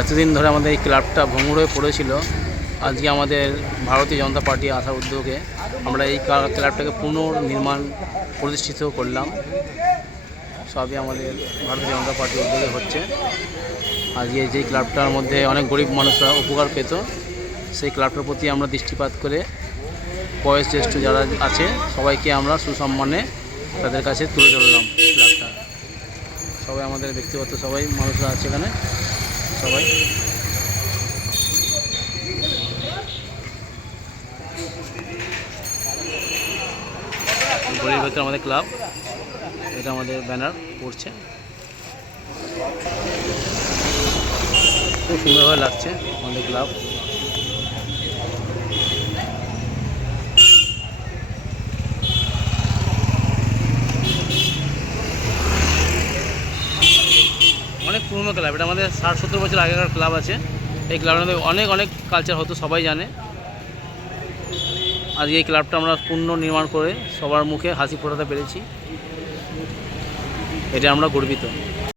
এতদিন ধরে আমাদের এই ক্লাবটা ভঙ্গুর হয়ে পড়েছিল। আজকে আমাদের ভারতীয় জনতা পার্টি আসার উদ্যোগে আমরা এই ক্লাবটাকে পুনর্নির্মাণ প্রতিষ্ঠিত করলাম। সবই আমাদের ভারতীয় জনতা পার্টির উদ্যোগে হচ্ছে। আজকে যে ক্লাবটার মধ্যে অনেক গরিব মানুষরা উপকার পেত, সেই ক্লাবটার প্রতি আমরা দৃষ্টিপাত করে বয়োজ্যেষ্ঠ যারা আছে সবাইকে আমরা সুসম্মানে তাদের কাছে তুলে ধরলাম ক্লাবটা। সবাই আমাদের ব্যক্তিগত সবাই মানুষরা আছে এখানে, সবাই গলির ভেতরে আমাদের ক্লাব, এটা আমাদের ব্যানার পড়ছে, খুব সুন্দরভাবে লাগছে আমাদের ক্লাব। অনেক পুরনো ক্লাব, এটা আমাদের 60-70 বছর আগেকার ক্লাব আছে। এই ক্লাবের মধ্যে অনেক অনেক কালচার হতো, সবাই জানে। আজকে এই ক্লাবটা আমরা পুনর্নির্মাণ করে সবার মুখে হাসি ফোটাতে পেরেছি, এটা আমরা গর্বিত।